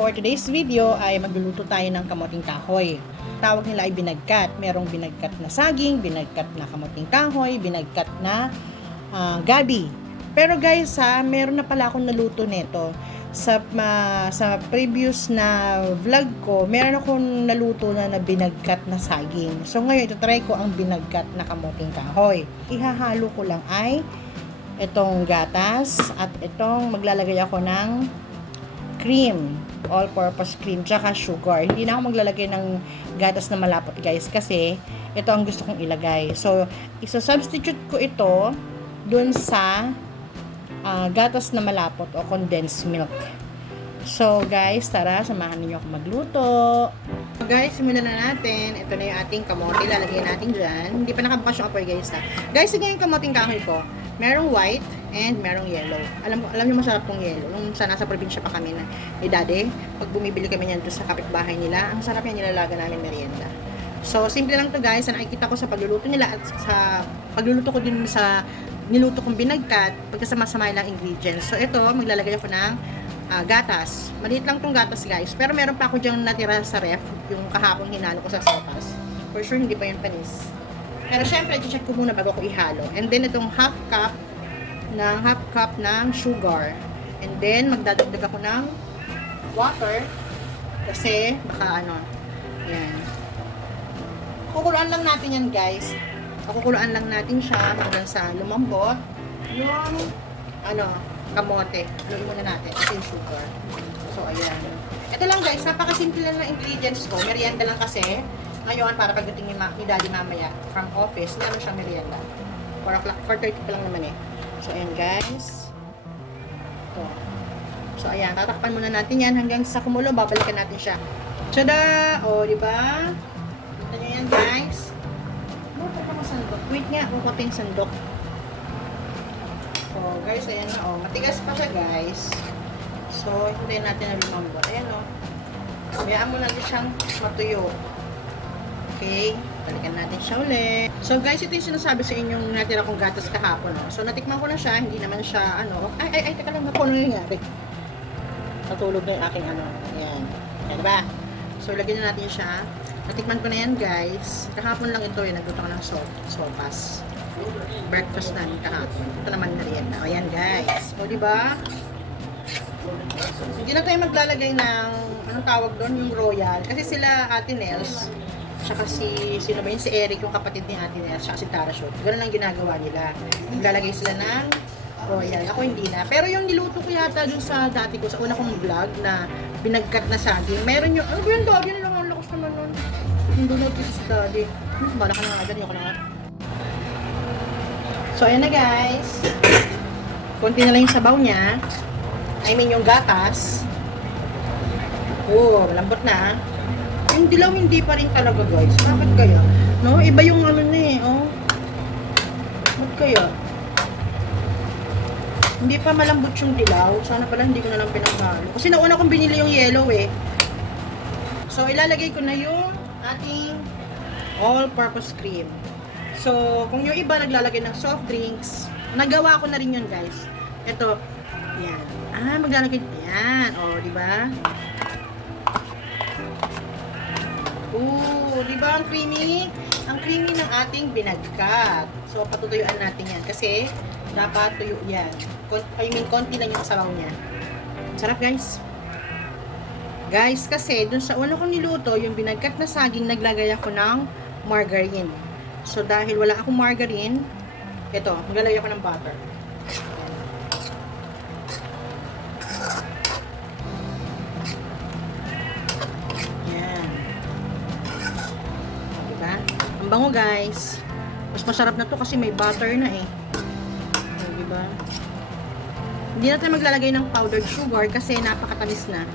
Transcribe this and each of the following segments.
for today's video ay magluluto tayo ng kamoting kahoy. Tawag nila ay binagkat. Merong binagkat na saging, binagkat na kamoting kahoy, binagkat na ah, gabi. Pero guys ha, meron na pala akong naluto nito. Sa, ma- sa previous na vlog ko, meron akong naluto na na binagkat na saging. So ngayon, ito try ko ang binagkat na kamoting kahoy. Ihahalo ko lang ay itong gatas at itong maglalagay ako ng cream, all-purpose cream, tsaka sugar. Hindi na ako maglalagay ng gatas na malapot guys kasi ito ang gusto kong ilagay. So, isa-substitute ko ito dun sa ah, gatas na malapot o condensed milk. So, guys, tara, samahan niyo ako magluto. So, guys, simulan na natin. Ito na yung ating kamote. Lalagay natin dyan. Hindi pa nakabukas yung apoy, guys, ha. Guys, sige yung kamoting kahoy ko. Merong white and merong yellow. Alam alam niyo masarap tong yellow. Nung sa nasa probinsya pa kami na ni daddy, pag bumibili kami niyan sa kapitbahay nila, ang sarap yan nilalaga namin merienda. So, simple lang to guys. Ang nakikita ko sa pagluluto nila at sa pagluluto ko din sa niluto kong binagkat, pagkasama-sama lang ingredients. So, ito, maglalagay ako ng ah, gatas. Maliit lang tong gatas guys. Pero meron pa ako diyang natira sa ref, yung kahapon hinalo ko sa sopas. For sure, hindi pa yun panis. Pero syempre, check ko muna bago ko ihalo. And then, itong half cup ng half cup ng sugar. And then, magdadagdag ako ng water. Kasi, baka ano, yan. Kukuluan lang natin yan, guys. Kukuluan lang natin siya hanggang sa lumambot. Yung, ano, kamote. Haluin muna natin. Yung sugar. So, ayan. Ito lang, guys. Napakasimple lang ng ingredients ko. Merienda lang kasi. Ngayon, para pagdating ni, ma- ni daddy mamaya from office, meron siyang merienda. 4 o'clock, 4.30 pa lang naman eh. So, ayan, guys. Ito. So, ayan. Tatakpan muna natin yan hanggang sa kumulo. Babalikan natin siya. Tada! O, di ba? Kita nyo yan, guys. Ano pa pa sandok? Wait nga, kukutin yung sandok. So, guys, ayan na, oh. Matigas pa siya, guys. So, hintayin natin na lumambot. Ayan, oh. Hayaan mo natin siyang matuyo. Okay. Balikan natin siya ulit. So, guys, ito yung sinasabi sa inyong natira kong gatas kahapon, oh. So, natikman ko na siya. Hindi naman siya, ano, ay, ay, ay, teka lang, ako, ano nangyari? Natulog na yung aking, ano, ayan. Ayan, diba? So, lagyan na natin siya. Natikman ko na yan, guys. Kahapon lang ito, eh. Nagluto ko ng so sopas. Breakfast namin kahapon. Ito naman merienda. Ayan, guys. O, di ba? Hindi na tayo maglalagay ng, anong tawag doon, yung royal. Kasi sila, Ate Nels, tsaka si, sino ba yun? Si Eric, yung kapatid ni Ate Nels, tsaka si Tara Shoot. Ganun ang ginagawa nila. Naglalagay sila ng royal. Ako hindi na. Pero yung niluto ko yata dun sa dati ko, sa una kong vlog na binagkat na saging, meron yung, ano ba yun, Dobby? Ano lang ang lakas naman nun? Hindi notice si daddy. Hmm, bala ka na nga dyan, ko na. So, ayan na guys. Konti na lang yung sabaw niya. I mean, yung gatas. Oh, malambot na. Yung dilaw hindi pa rin talaga guys. Bakit kaya? No, iba yung ano na eh, oh. Bakit kaya? Hindi pa malambot yung dilaw. Sana pala hindi ko na lang pinaghalo. Kasi nauna kong binili yung yellow eh. So, ilalagay ko na yung ating all-purpose cream. So, kung yung iba naglalagay ng soft drinks, nagawa ko na rin yun, guys. Ito, yan. Ah, maglalagay, yan. O, di ba? Oo, di ba ang creamy? Ang creamy ng ating binagkat. So, patutuyuan natin yan. Kasi, dapat tuyo yan. I mean, konti lang yung sabaw niya. Sarap, guys. Guys, kasi dun sa una kong niluto, yung binagkat na saging, naglagay ako ng margarine. So, dahil wala akong margarine, ito, maglalagay ako ng butter. Ang guys. Mas masarap na to kasi may butter na eh. O, diba? Hindi natin maglalagay ng powdered sugar kasi napakatamis na.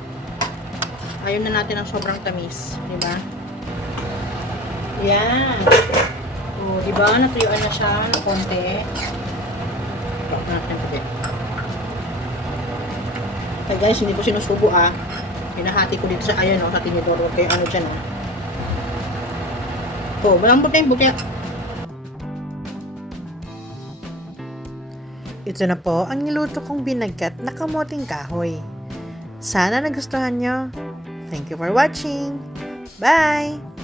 Ayaw na natin ng sobrang tamis. Di ba? Yan. O, di ba? Natuyuan na siya ng konti. Talk natin ito. Hey guys, hindi ko sinusubo ah. Hinahati ko dito sa ayan o, sa tinidor. Kayo ano dyan ah. Na yung buti. Ito na po ang niluto kong binagkat na kamoting kahoy. Sana nagustuhan nyo. Thank you for watching. Bye!